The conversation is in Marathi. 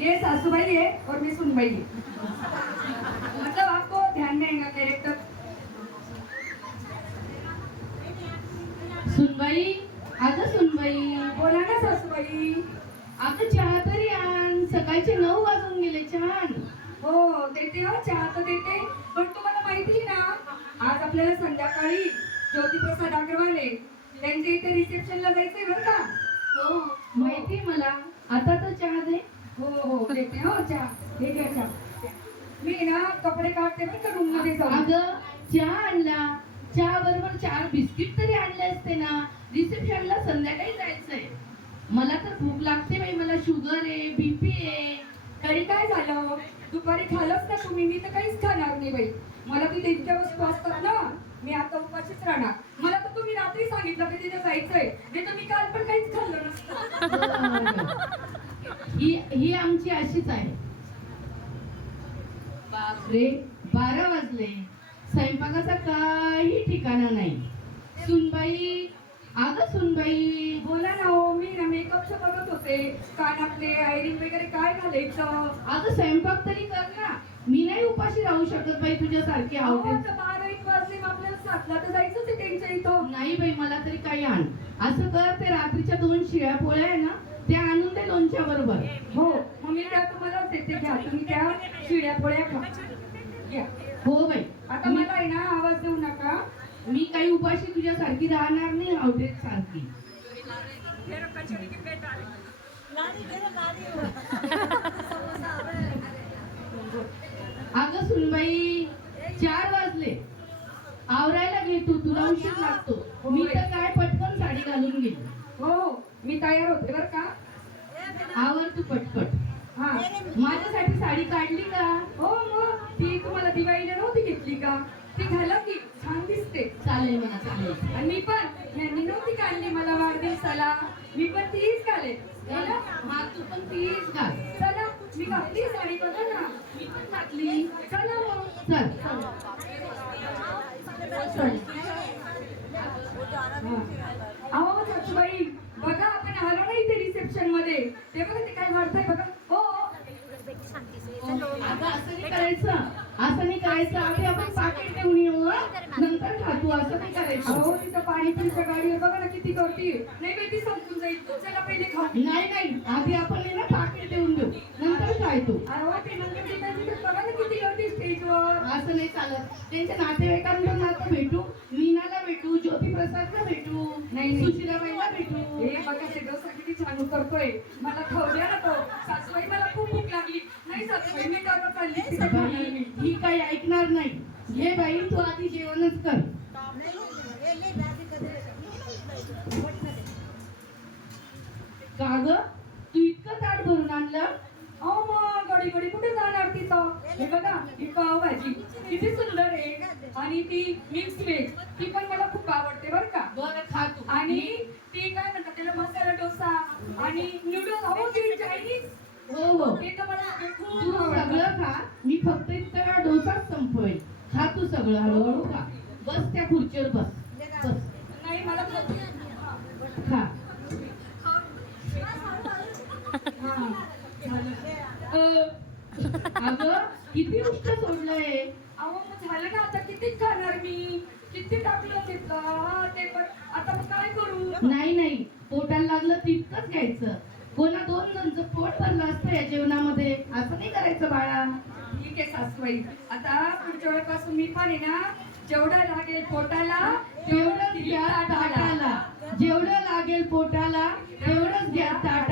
ये सासूबाई है और मैं सुनबाई है। मतलब आपको ध्यान देगा कैरेक्टर। सुनबाई, अगं सुनबाई, बोला ना सासूबाई। अगं चहा तरी आण, सकाळचे 9 वाजून गेले. चहा आण. हो देते हो, चहा तर देते, पण तुम्हाला माहिती ना आज आपल्याला संध्याकाळी ज्योतिप्रसाद अग्रवाले त्यांच्या इथे रिसेप्शनला जायचंय बरं का? हो माहिती मला. आता तर चहा दे. हो हो देते हो चहा, हे घ्या चहा. मी ना कपडे काढते बरं का रूम मध्ये जाऊन. अगं चहा आणला, चहा बरोबर 4 बिस्किट तरी आणले असते ना. रिसेप्शनला संध्याकाळी जायचंय. मला तर भूक लागते बाई, मला शुगर आहे, बीपी आहे. तरी काय झालं, दुपारी खालच ना तुम्ही, मी तर काहीच खाणार नाही बाई. मला तिथे इतक्या वस्तू असतात ना, मी आता उपाशीच राहणार. मला तर तुम्ही रात्री सांगितलं की तिथे जायचंय, नाही तर मी काल पण काहीच खाल्लं नसतं. ही आमची अशीच आहे. बापरे 12 वाजले, स्वयंपाकाचा काही ठिकाणा नाही. सुनबाई, अगं सुनबाई. बोला ना हो, मी ना मेकअपचं बघत होते, कानातले आयरिंग वगैरे काय घालायचं. अगं स्वयंपाक तरी कर ना. मी नाही उपाशी राहू शकत बाई तुझ्यासारखी. अहो, आवडेल आता 12-1 वाजले, मग आपल्याला 7ला तर जायचंच आहे त्यांच्या इथं. नाही बाई, मला तरी काही आण. असं कर, ते रात्रीच्या 2 शिळ्या पोळ्या आहे ना, त्या आणून दे लोणच्या बरोबर. हो मग मी त्या तुम्हाला देते, घ्या तुम्ही त्या शिळ्या पोळ्या खा. घ्या. हो बाई. आता मला आहे ना आवाज देऊ नका. मी काही उपाशी तुझ्यासारखी राहणार नाही, आवडेल सारखी. अगं सुनबाई, 4 वाजले. आवरायला घे तू, तुला उशीर लागतो. मी तर काय पटकन साडी घालून गेली. हो मी तयार होते बरं का. आवर तू पटपट. हा माझ्यासाठी साडी काढली का? हो मग ती तुम्हाला दिवाळीला नव्हती घेतली का, ती घाला की छान दिसते. चालेल मला, चालेल. आणि मी पण यांनी नव्हती काढली मला वाढदिवसाला, मी पण तीच घालेल. हो ना? हा तू पण तीच घाल. चला मी घातली साडी, बघा ना. मी पण घातली. चला मग. चल. चल. अहो सासूबाई, बघा आपण आलो ना इथे रिसेप्शन मध्ये, ते बघा ते काय वाढतंय बघा. हो अगं असं नाही करायचं, असं नाही करायचं. आधी आपण पाकिट देऊन येऊ, नंतर खातो. असं नाही करायचं. अहो तिथं पाणीपुरीच्या गाडीवर बघा ना किती गर्दी. नाही बाई ती संपून जाईल, चला पहिले खाऊ. नाही नाही, आधी आपण आहे ना पाकिट देऊन देऊ, नंतर खायतो. अहो ते नंतर तिथं बघा ना किती गर्दी स्टेजवर. असं नाही चालत. त्यांच्या नातेवाईकांना आता भेटू, मीनाला भेटू, ज्योतिप्रसादला भेटू, नाही. सुशिलाबाईला भेटू. हे बघा ते डोसा किती छान करतोय, मला खाऊ द्या ना तो. सासूबाई मला खूप भूक लागली. नाही सासूबाई मी का चालली तिथे खाणार बाई, मी. ही काही ऐकणार नाही. घे बाई, तू आधी जेवणच कर. का ग, तू इतकं ताट भरून आणलं? अहो मग गडी गडी कुठे जाणार तिथं. हे बघा ही पावभाजी किती सुंदर आहे, आणि ती मिक्स व्हेज ती पण मला खूप आवडते बरं का. बरं खा तू. आणि ती काय म्हणतात त्याला मसाला डोसा आणि नूडल्स. अहो ती चायनीज, हो हो, ते तर मला तू खूप आवडतं. सगळं खा. मी फक्त इतका वेळा डोसाच संपवेल. खा तू सगळं, हळूहळू खा. बस त्या खुर्चीवर बस. बस नाही मला खा. अगं किती उष्ट सोडलंय. अहो मग झालं ना आता, किती खाणार मी, किती टाकलं घेतलं. हा ते पण आता मग काय करू. नाही नाही, पोटाला लागलं तितकंच घ्यायचं. कोणा 2 जणचं पोट भरलं असतं या जेवणामध्ये. असं नाही करायचं बाळा. ठीक आहे सासूबाई, आता पुढच्या वेळेपासून मी पण आहे ना, जेवढं लागेल पोटाला तेवढंच घ्या ताटाला. जेवढं लागेल पोटाला तेवढंच घ्या ताटाला.